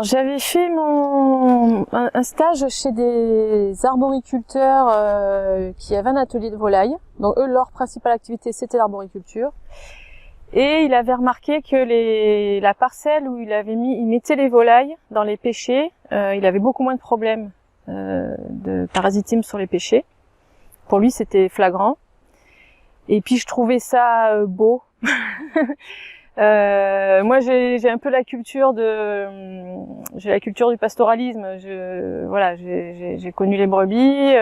Alors j'avais fait un stage chez des arboriculteurs qui avaient un atelier de volailles. Donc eux, leur principale activité, c'était l'arboriculture. Et il avait remarqué que la parcelle où il mettait les volailles dans les pêchers, il avait beaucoup moins de problèmes de parasitisme sur les pêchers. Pour lui, c'était flagrant. Et puis je trouvais ça beau. Moi, j'ai un peu la culture j'ai la culture du pastoralisme. J'ai connu les brebis.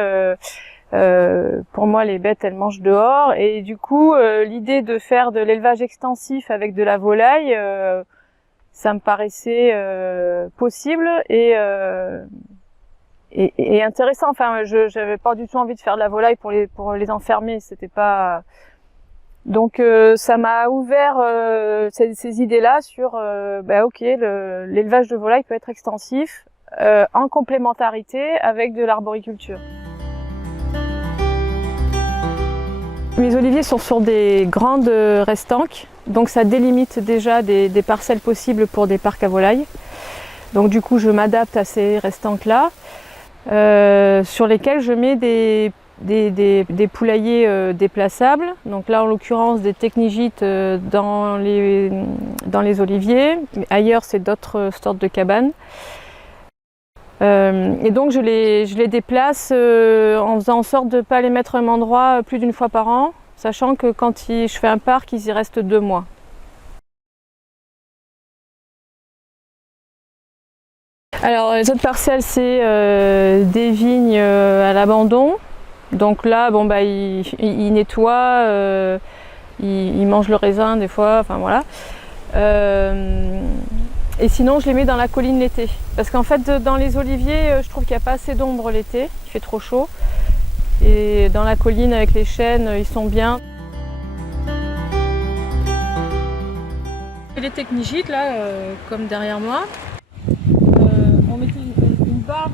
Pour moi, les bêtes, elles mangent dehors. Et du coup, l'idée de faire de l'élevage extensif avec de la volaille, ça me paraissait possible et intéressant. Enfin, j'avais pas du tout envie de faire de la volaille pour les enfermer. C'était pas. Donc ça m'a ouvert ces idées-là sur l'élevage de volaille peut être extensif en complémentarité avec de l'arboriculture. Mes oliviers sont sur des grandes restanques, donc ça délimite déjà des parcelles possibles pour des parcs à volailles. Donc du coup je m'adapte à ces restanques-là, sur lesquelles je mets des poulaillers déplaçables, donc là en l'occurrence des technigites dans les oliviers, mais ailleurs c'est d'autres sortes de cabanes. Et donc je les déplace en faisant en sorte de ne pas les mettre au même endroit plus d'une fois par an, sachant que quand je fais un parc, ils y restent 2 mois. Alors les autres parcelles, c'est des vignes à l'abandon. Donc là, ils nettoient, ils mangent le raisin des fois, enfin voilà. Et sinon, je les mets dans la colline l'été. Parce qu'en fait, dans les oliviers, je trouve qu'il n'y a pas assez d'ombre l'été, il fait trop chaud. Et dans la colline avec les chênes, ils sont bien. Et les technigites, là, comme derrière moi, on mettait une barre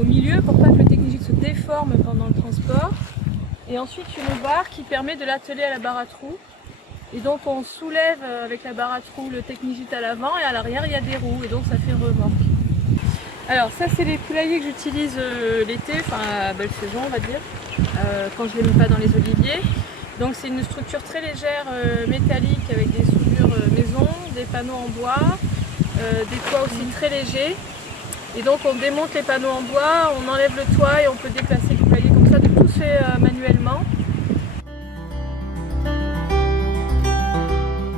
au milieu pour pas que le technigite se déforme pendant le transport. Et ensuite une barre qui permet de l'atteler à la barre à trous. Et donc on soulève avec la barre à trous le technigite à l'avant et à l'arrière il y a des roues et donc ça fait remorque. Alors ça c'est les poulaillers que j'utilise l'été, enfin à belle saison on va dire, quand je ne les mets pas dans les oliviers. Donc c'est une structure très légère métallique avec des soudures maison, des panneaux en bois, des toits aussi très légers. Et donc on démonte les panneaux en bois, on enlève le toit et on peut déplacer le poulailler comme ça, tout se fait manuellement.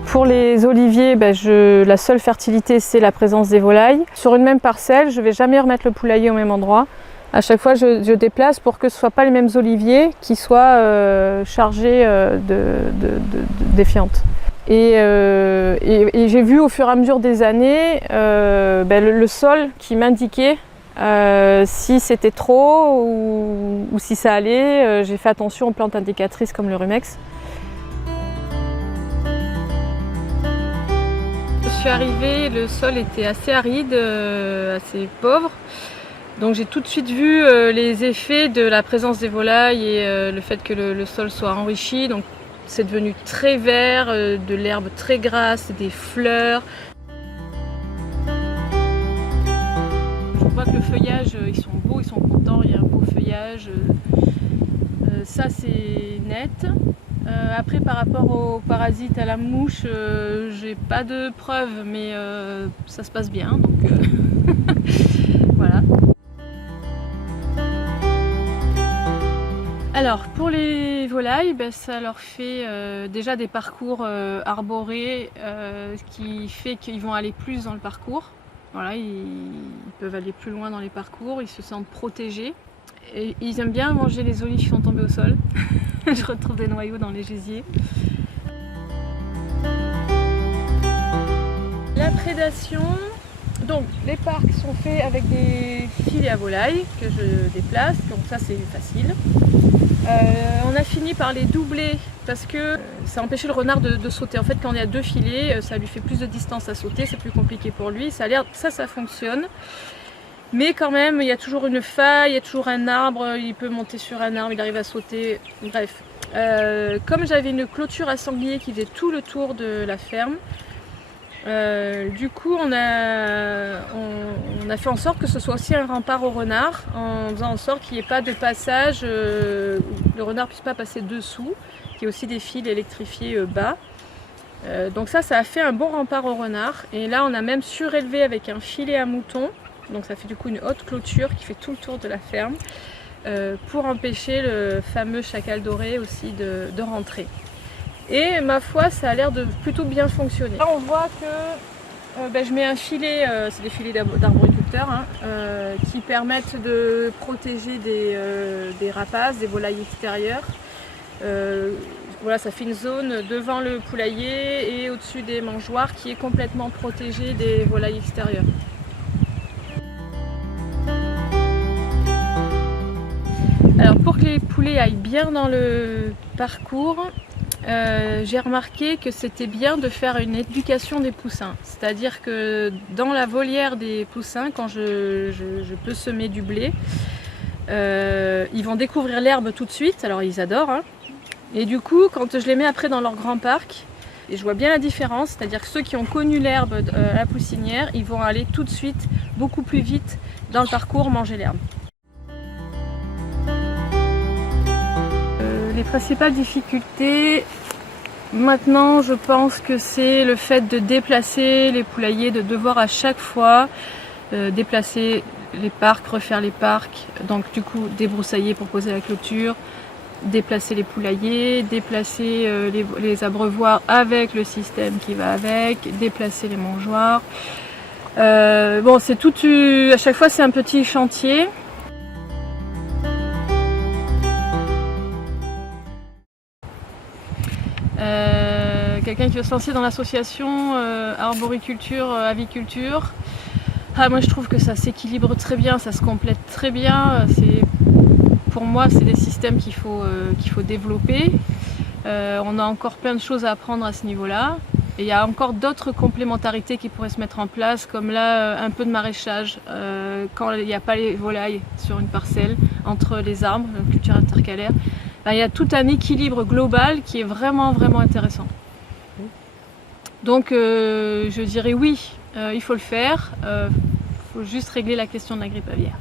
Pour les oliviers, la seule fertilité c'est la présence des volailles. Sur une même parcelle, je ne vais jamais remettre le poulailler au même endroit. À chaque fois je déplace pour que ce ne soient pas les mêmes oliviers qui soient chargés des fientes. Et j'ai vu au fur et à mesure des années le sol qui m'indiquait si c'était trop ou si ça allait. J'ai fait attention aux plantes indicatrices comme le rumex. Je suis arrivée, le sol était assez aride, assez pauvre. Donc j'ai tout de suite vu les effets de la présence des volailles et le fait que le sol soit enrichi. Donc c'est devenu très vert, de l'herbe très grasse, des fleurs. Je vois que le feuillage, ils sont beaux, ils sont contents, il y a un beau feuillage. Ça c'est net. Après par rapport aux parasites, à la mouche, j'ai pas de preuves, mais ça se passe bien. Donc voilà. Alors pour les volailles, ça leur fait déjà des parcours arborés, ce qui fait qu'ils vont aller plus dans le parcours. Voilà, ils peuvent aller plus loin dans les parcours, ils se sentent protégés. Et ils aiment bien manger les olives qui sont tombées au sol. Je retrouve des noyaux dans les gésiers. La prédation. Donc les parcs sont faits avec des filets à volailles que je déplace, donc ça c'est facile. On a fini par les doubler parce que ça empêchait le renard de sauter. En fait quand il y a 2 filets, ça lui fait plus de distance à sauter, c'est plus compliqué pour lui. Ça fonctionne. Mais quand même, il y a toujours une faille, il y a toujours un arbre, il peut monter sur un arbre, il arrive à sauter, bref. Comme j'avais une clôture à sanglier qui faisait tout le tour de la ferme, Du coup, on a fait en sorte que ce soit aussi un rempart au renard, en faisant en sorte qu'il n'y ait pas de passage, où le renard ne puisse pas passer dessous, qu'il y ait aussi des fils électrifiés bas. Donc ça a fait un bon rempart au renard. Et là, on a même surélevé avec un filet à mouton. Donc ça fait du coup une haute clôture qui fait tout le tour de la ferme, pour empêcher le fameux chacal doré aussi de rentrer. Et ma foi, ça a l'air de plutôt bien fonctionner. Là, on voit que je mets un filet, c'est des filets d'arboriculteurs, hein, qui permettent de protéger des rapaces, des volailles extérieures. Voilà, ça fait une zone devant le poulailler et au-dessus des mangeoires qui est complètement protégée des volailles extérieures. Alors pour que les poulets aillent bien dans le parcours, j'ai remarqué que c'était bien de faire une éducation des poussins. C'est-à-dire que dans la volière des poussins, quand je peux semer du blé, ils vont découvrir l'herbe tout de suite, alors ils adorent, hein. Et du coup, quand je les mets après dans leur grand parc, et je vois bien la différence, c'est-à-dire que ceux qui ont connu l'herbe à la poussinière, ils vont aller tout de suite, beaucoup plus vite dans le parcours manger l'herbe. Les principales difficultés, maintenant je pense que c'est le fait de déplacer les poulaillers, de devoir à chaque fois déplacer les parcs, refaire les parcs, donc du coup débroussailler pour poser la clôture, déplacer les poulaillers, déplacer les abreuvoirs avec le système qui va avec, déplacer les mangeoires. Bon, c'est tout, à chaque fois c'est un petit chantier. Quelqu'un qui veut se lancer dans l'association arboriculture, aviculture, moi je trouve que ça s'équilibre très bien, ça se complète très bien. Pour moi, c'est des systèmes qu'il faut développer. On a encore plein de choses à apprendre à ce niveau-là. Et il y a encore d'autres complémentarités qui pourraient se mettre en place, comme là, un peu de maraîchage, quand il n'y a pas les volailles sur une parcelle, entre les arbres, culture intercalaire. Là, il y a tout un équilibre global qui est vraiment, vraiment intéressant. Donc, je dirais oui, il faut le faire. Il faut juste régler la question de la grippe aviaire.